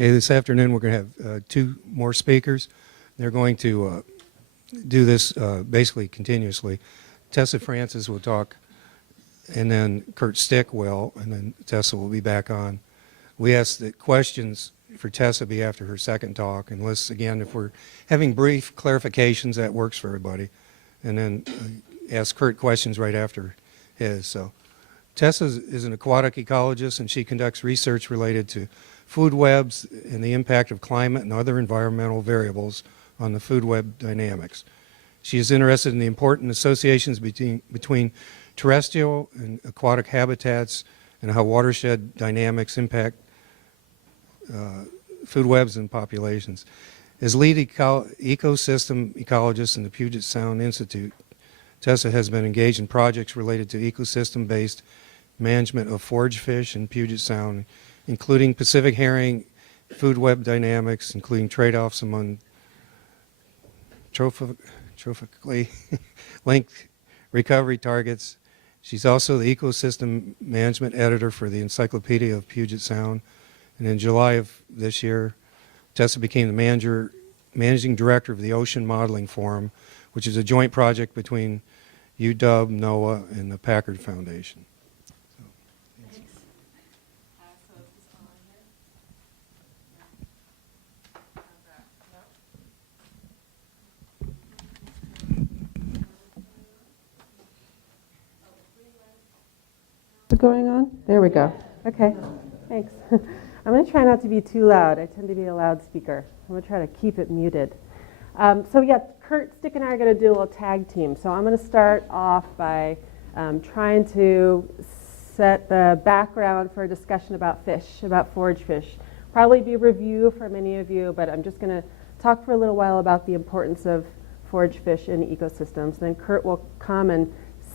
Okay, this afternoon we're going to have two more speakers. They're going to do this basically continuously. Tessa Francis will talk, and then Kurt Stick will, and then Tessa will be back on. We ask that questions for Tessa be after her second talk, unless, again, if we're having brief clarifications, that works for everybody. And then ask Kurt questions right after his. So Tessa is an aquatic ecologist, and she conducts research related to food webs and the impact of climate and other environmental variables on the food web dynamics. She is interested in the important associations between terrestrial and aquatic habitats and how watershed dynamics impact food webs and populations. As lead ecosystem ecologist in the Puget Sound Institute, Tessa has been engaged in projects related to ecosystem-based management of forage fish in Puget Sound, including Pacific herring, food web dynamics, including trade-offs among trophically linked recovery targets. She's also the ecosystem management editor for the Encyclopedia of Puget Sound. And in July of this year, Tessa became the managing director of the Ocean Modeling Forum, which is a joint project between UW, NOAA, and the Packard Foundation. Going on? There we go. Okay, thanks. I'm going to try not to be too loud. I tend to be a loudspeaker. I'm going to try to keep it muted. So yeah, Kurt, Stick, and I are going to do a little tag team. So I'm going to start off by trying to set the background for a discussion about fish, about forage fish. Probably be a review for many of you, but I'm just going to talk for a little while about the importance of forage fish in ecosystems. Then Kurt will come and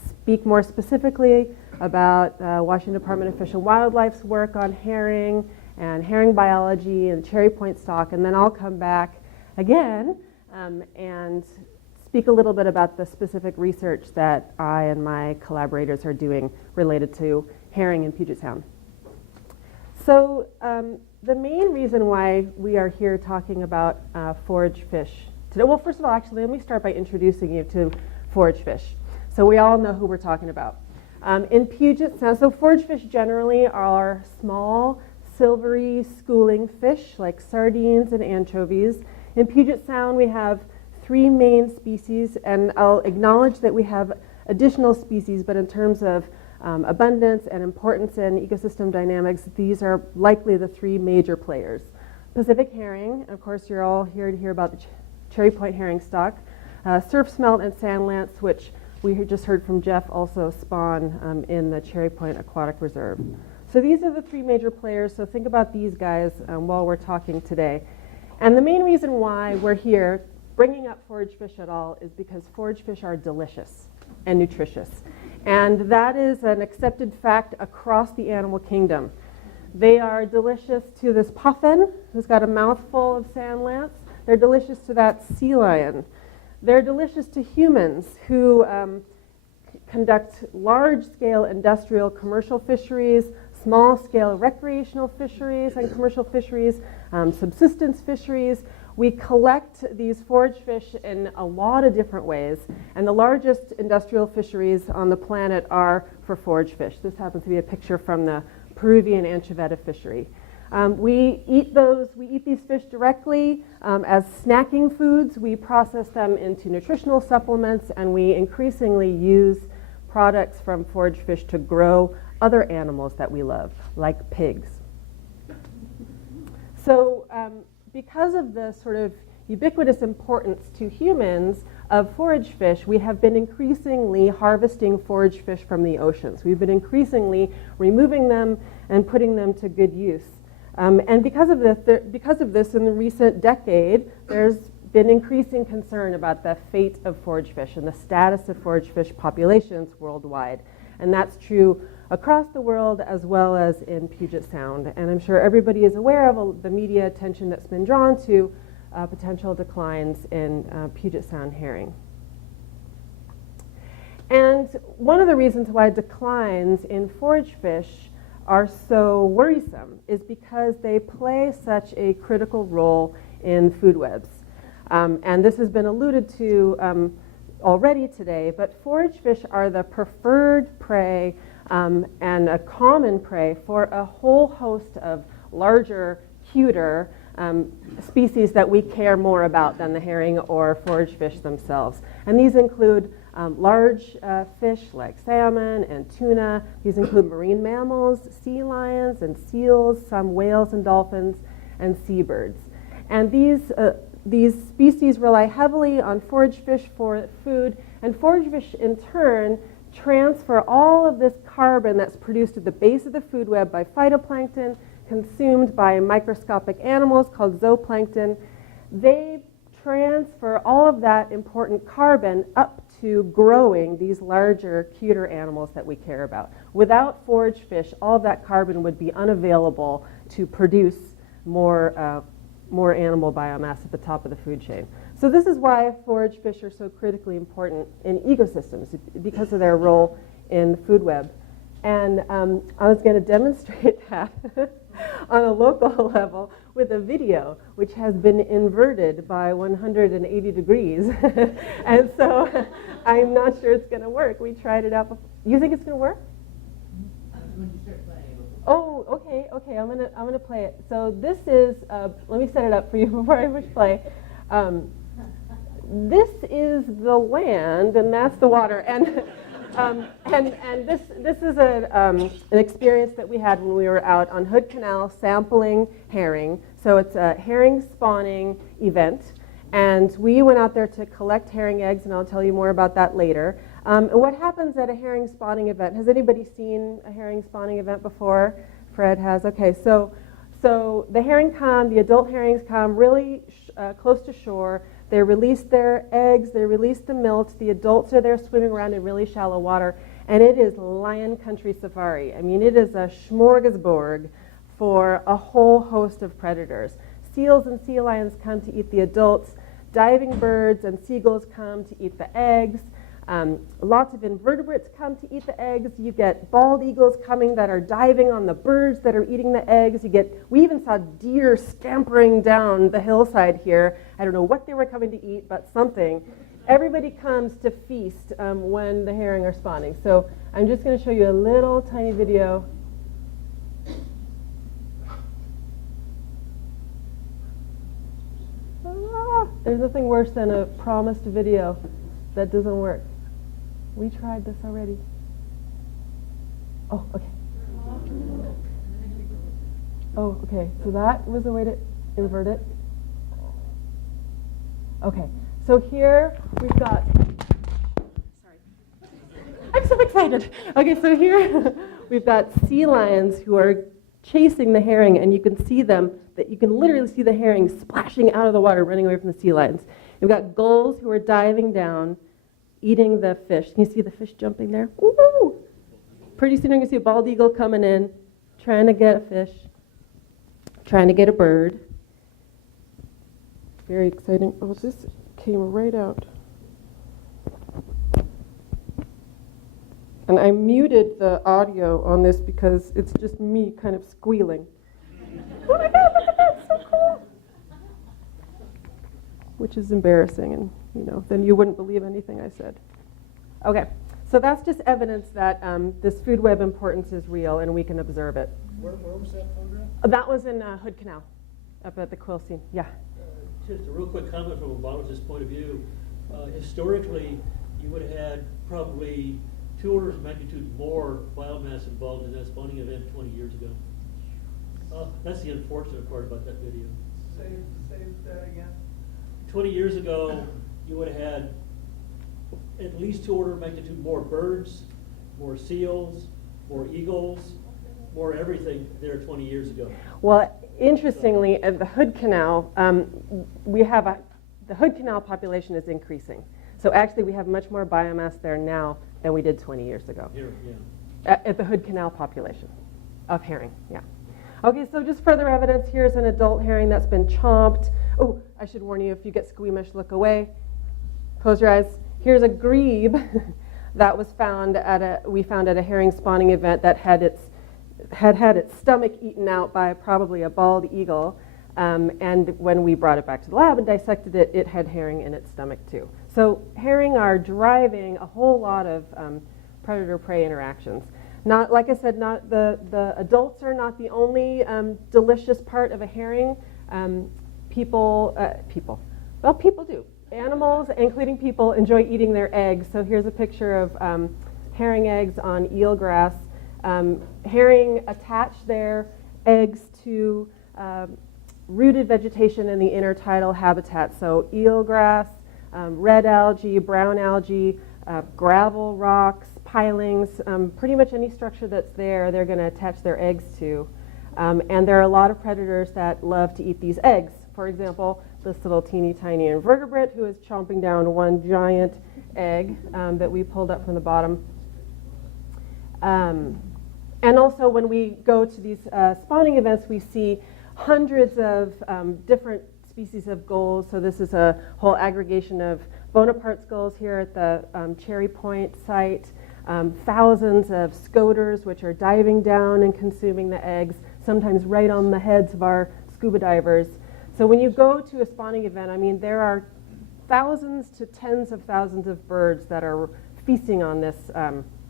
speak more specifically about Washington Department of Fish and Wildlife's work on herring and herring biology and cherry point stock, and then I'll come back again and speak a little bit about the specific research that I and my collaborators are doing related to herring in Puget Sound. So the main reason why we are here talking about forage fish today, well, first of all, actually, let me start by introducing you to forage fish, so we all know who we're talking about. In Puget Sound, so forage fish generally are small, silvery, schooling fish like sardines and anchovies. In Puget Sound, we have three main species, and I'll acknowledge that we have additional species, but in terms of abundance and importance in ecosystem dynamics, these are likely the three major players. Pacific herring, of course, you're all here to hear about the cherry point herring stock. Surf smelt and sand lance, which we just heard from Jeff, also spawn in the Cherry Point Aquatic Reserve. So these are the three major players, so think about these guys while we're talking today. And the main reason why we're here bringing up forage fish at all is because forage fish are delicious and nutritious. And that is an accepted fact across the animal kingdom. They are delicious to this puffin, who's got a mouthful of sand lance. They're delicious to that sea lion. They're delicious to humans who conduct large-scale industrial commercial fisheries, small-scale recreational fisheries and commercial fisheries, subsistence fisheries. We collect these forage fish in a lot of different ways, and the largest industrial fisheries on the planet are for forage fish. This happens to be a picture from the Peruvian anchoveta fishery. We eat these fish directly as snacking foods. We process them into nutritional supplements, and we increasingly use products from forage fish to grow other animals that we love, like pigs. So because of the sort of ubiquitous importance to humans of forage fish, we have been increasingly harvesting forage fish from the oceans. We've been increasingly removing them and putting them to good use. And because of this, in the recent decade, there's been increasing concern about the fate of forage fish and the status of forage fish populations worldwide. And that's true across the world as well as in Puget Sound. And I'm sure everybody is aware of the media attention that's been drawn to potential declines in Puget Sound herring. And one of the reasons why declines in forage fish are so worrisome is because they play such a critical role in food webs. And this has been alluded to already today, but forage fish are the preferred prey and a common prey for a whole host of larger, cuter species that we care more about than the herring or forage fish themselves. And these include large fish like salmon and tuna. These include marine mammals, sea lions and seals, some whales and dolphins, and seabirds. And these species rely heavily on forage fish for food, and forage fish in turn transfer all of this carbon that's produced at the base of the food web by phytoplankton, consumed by microscopic animals called zooplankton. They transfer all of that important carbon up to growing these larger, cuter animals that we care about. Without forage fish, all of that carbon would be unavailable to produce more animal biomass at the top of the food chain. So this is why forage fish are so critically important in ecosystems, because of their role in the food web. And I was going to demonstrate that on a local level with a video which has been inverted by 180 degrees. And so I'm not sure it's going to work. We tried it out before. You think it's going to work? Oh, okay. I'm gonna play it. So this is. Let me set it up for you before I push play. This is the land, and that's the water. And this is an experience that we had when we were out on Hood Canal sampling herring. So it's a herring spawning event, and we went out there to collect herring eggs, and I'll tell you more about that later. And what happens at a herring spawning event? Has anybody seen a herring spawning event before? Fred has. Okay, so the herring come, the adult herrings come really close to shore. They release their eggs, they release the milt. The adults are there swimming around in really shallow water, and it is lion country safari. I mean, it is a smorgasbord for a whole host of predators. Seals and sea lions come to eat the adults. Diving birds and seagulls come to eat the eggs. Lots of invertebrates come to eat the eggs. You get bald eagles coming that are diving on the birds that are eating the eggs. We even saw deer scampering down the hillside here. I don't know what they were coming to eat, but something. Everybody comes to feast when the herring are spawning. So I'm just going to show you a little tiny video. There's nothing worse than a promised video that doesn't work. We tried this already. Oh, okay. Oh, okay. So that was the way to invert it. Okay. So here we've got. Sorry. I'm so excited. Okay, so here we've got sea lions who are chasing the herring, and you can see them. That you can literally see the herring splashing out of the water, running away from the sea lions. We've got gulls who are diving down, eating the fish. Can you see the fish jumping there? Woo! Pretty soon you're going to see a bald eagle coming in, trying to get a fish, trying to get a bird. Very exciting. Oh, this came right out. And I muted the audio on this because it's just me kind of squealing. Oh my God, look at that, it's so cool. Which is embarrassing, and then you wouldn't believe anything I said. Okay, so that's just evidence that this food web importance is real and we can observe it. Where was that photograph? That was in Hood Canal, up at the quill scene. Yeah. Just a real quick comment from a biologist's point of view. Historically, you would have had probably 2 orders of magnitude more biomass involved in that spawning event 20 years ago. That's the unfortunate part about that video. Say that again. 20 years ago, you would have had at least 2 orders of magnitude more birds, more seals, more eagles, more everything there 20 years ago. Well, interestingly, at the Hood Canal, the Hood Canal population is increasing. So actually, we have much more biomass there now than we did 20 years ago. Here, yeah. At the Hood Canal population of herring, yeah. Okay, so just further evidence. Here's an adult herring that's been chomped. Oh, I should warn you, if you get squeamish, look away. Close your eyes. Here's a grebe that was found we found at a herring spawning event that had its had its stomach eaten out by probably a bald eagle. And when we brought it back to the lab and dissected it, it had herring in its stomach too. So herring are driving a whole lot of predator-prey interactions. Not, like I said, not the adults are not the only delicious part of a herring. People do. Animals, including people, enjoy eating their eggs. So here's a picture of herring eggs on eelgrass. Herring attach their eggs to rooted vegetation in the intertidal habitat. So eelgrass, red algae, brown algae, gravel, rocks, pilings, pretty much any structure that's there, they're going to attach their eggs to. And there are a lot of predators that love to eat these eggs. For example, this little teeny tiny invertebrate who is chomping down one giant egg that we pulled up from the bottom. And also when we go to these spawning events, we see hundreds of different species of gulls. So this is a whole aggregation of Bonaparte's gulls here at the Cherry Point site. Thousands of scoters, which are diving down and consuming the eggs, sometimes right on the heads of our scuba divers. So when you go to a spawning event, I mean, there are thousands to tens of thousands of birds that are feasting on this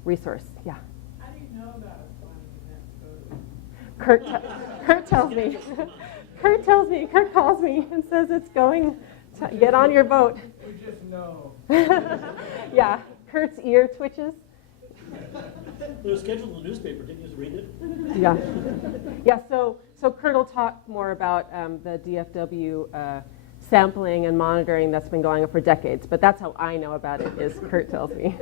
resource. Yeah. How do you know about a spawning event? Kurt tells me. Kurt calls me and says it's going to get on your boat. We just know. Yeah, Kurt's ear twitches. It was scheduled in the newspaper. Didn't you just read it? Yeah. Yeah, so Kurt will talk more about the DFW sampling and monitoring that's been going on for decades, but that's how I know about it, is Kurt tells me.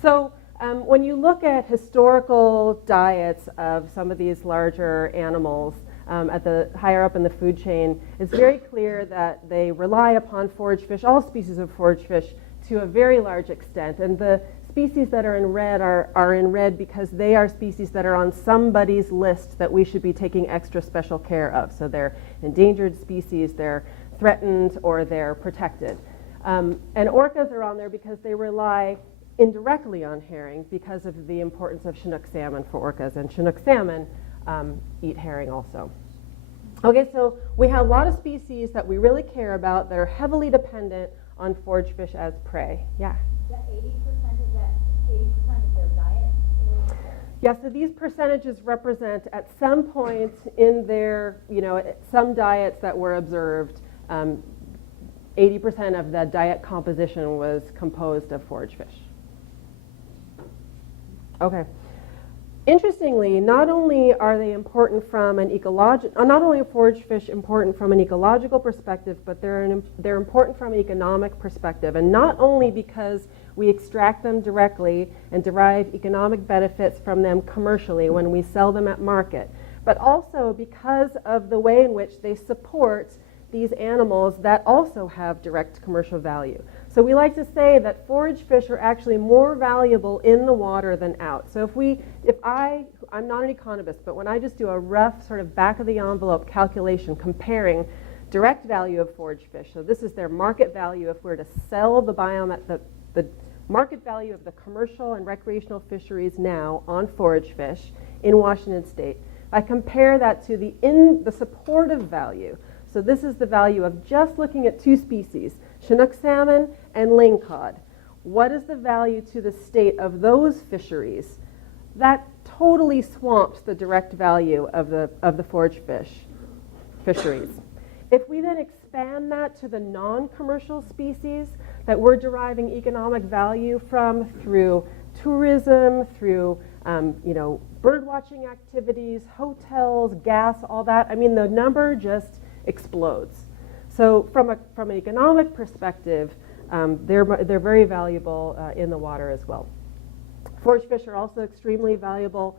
So when you look at historical diets of some of these larger animals at the higher up in the food chain, it's very clear that they rely upon forage fish, all species of forage fish, to a very large extent. And the species that are in red are in red because they are species that are on somebody's list that we should be taking extra special care of. So they're endangered species, they're threatened, or they're protected. And orcas are on there because they rely indirectly on herring because of the importance of Chinook salmon for orcas. And Chinook salmon eat herring also. Okay, so we have a lot of species that we really care about that are heavily dependent on forage fish as prey. Yeah? The 80% is that 80% of their diet is. Yeah, so these percentages represent at some point in their, some diets that were observed, 80% of the diet composition was composed of forage fish. Okay. Interestingly, not only are they important from an not only are forage fish important from an ecological perspective, but they're important from an economic perspective. And not only because we extract them directly and derive economic benefits from them commercially when we sell them at market, but also because of the way in which they support these animals that also have direct commercial value. So we like to say that forage fish are actually more valuable in the water than out. So I'm not an economist, but when I just do a rough sort of back of the envelope calculation comparing direct value of forage fish, so this is their market value if we're to sell the biome at the market value of the commercial and recreational fisheries now on forage fish in Washington State. I compare that to the supportive value. So this is the value of just looking at two species, Chinook salmon and lingcod. What is the value to the state of those fisheries? That totally swamps the direct value of the forage fish fisheries. If we then expand that to the non-commercial species that we're deriving economic value from through tourism, through bird watching activities, hotels, gas, all that, I mean the number just explodes. So from an economic perspective, they're very valuable in the water as well. Forage fish are also extremely valuable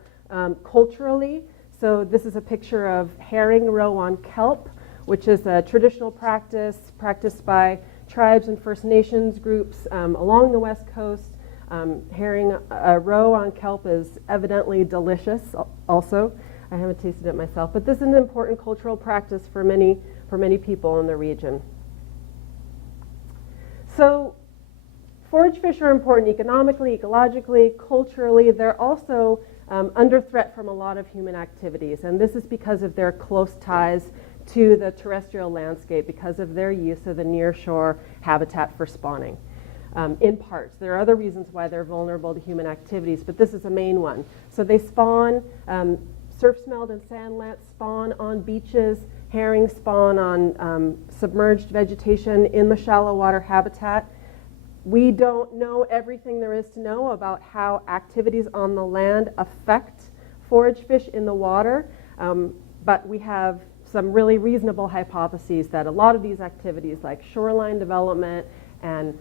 culturally. So this is a picture of herring roe on kelp, which is a traditional practice practiced by tribes and First Nations groups along the West Coast. Herring roe on kelp is evidently delicious also. I haven't tasted it myself, but this is an important cultural practice for many people in the region. So forage fish are important economically, ecologically, culturally. They're also under threat from a lot of human activities. And this is because of their close ties to the terrestrial landscape, because of their use of the nearshore habitat for spawning. In parts. There are other reasons why they're vulnerable to human activities, but this is a main one. So they spawn, surf smelled and sand lance spawn on beaches, herring spawn on submerged vegetation in the shallow water habitat. We don't know everything there is to know about how activities on the land affect forage fish in the water, but we have some really reasonable hypotheses that a lot of these activities, like shoreline development and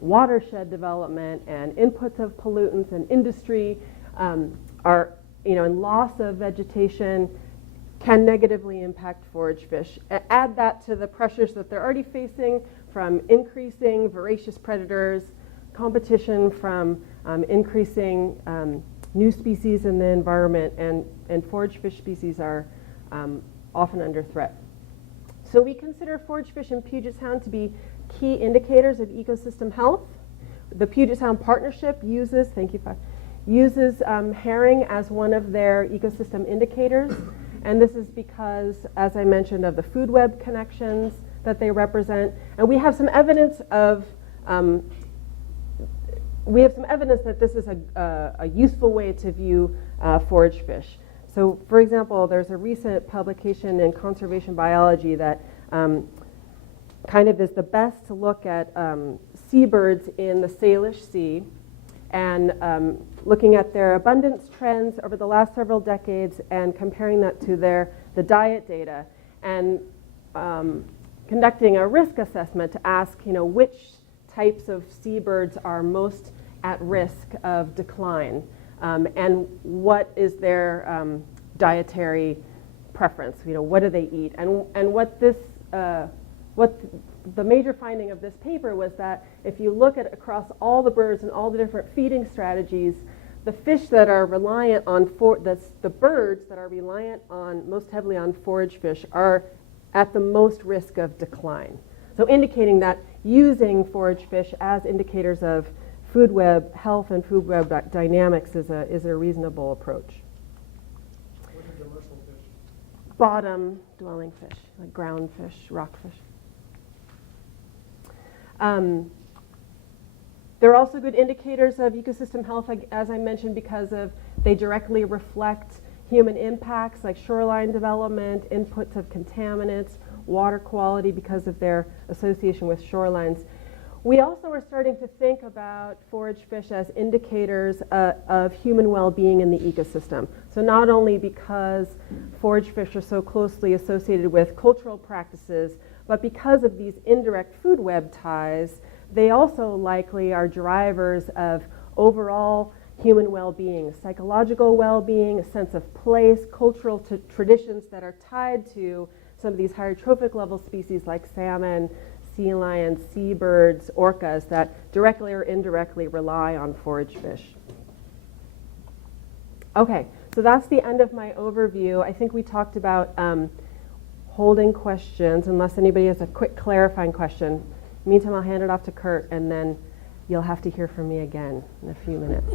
watershed development and inputs of pollutants and industry are, and loss of vegetation can negatively impact forage fish. Add that to the pressures that they're already facing from increasing voracious predators, competition from increasing new species in the environment, and forage fish species are often under threat. So we consider forage fish in Puget Sound to be key indicators of ecosystem health. The Puget Sound Partnership uses herring as one of their ecosystem indicators, and this is because, as I mentioned, of the food web connections that they represent, and we have some evidence of that this is a useful way to view forage fish. So, for example, there's a recent publication in Conservation Biology that kind of is the best to look at seabirds in the Salish Sea and looking at their abundance trends over the last several decades and comparing that to the diet data and conducting a risk assessment to ask, which types of seabirds are most at risk of decline and what is their dietary preference, what do they eat, and what the major finding of this paper was that if you look at across all the birds and all the different feeding strategies, the fish that are reliant on the birds that are reliant on most heavily on forage fish are at the most risk of decline. So indicating that using forage fish as indicators of food web health and food web dynamics is a reasonable approach. What are demersal fish? Bottom dwelling fish, like ground fish, rockfish. They're also good indicators of ecosystem health, as I mentioned, because they directly reflect human impacts like shoreline development, inputs of contaminants, water quality because of their association with shorelines. We also are starting to think about forage fish as indicators of human well-being in the ecosystem. So not only because forage fish are so closely associated with cultural practices, but because of these indirect food web ties, they also likely are drivers of overall human well-being, psychological well-being, a sense of place, cultural traditions that are tied to some of these higher trophic level species like salmon, sea lions, seabirds, orcas that directly or indirectly rely on forage fish. Okay, so that's the end of my overview. I think we talked about holding questions, unless anybody has a quick clarifying question. Meantime, I'll hand it off to Kurt, and then you'll have to hear from me again in a few minutes.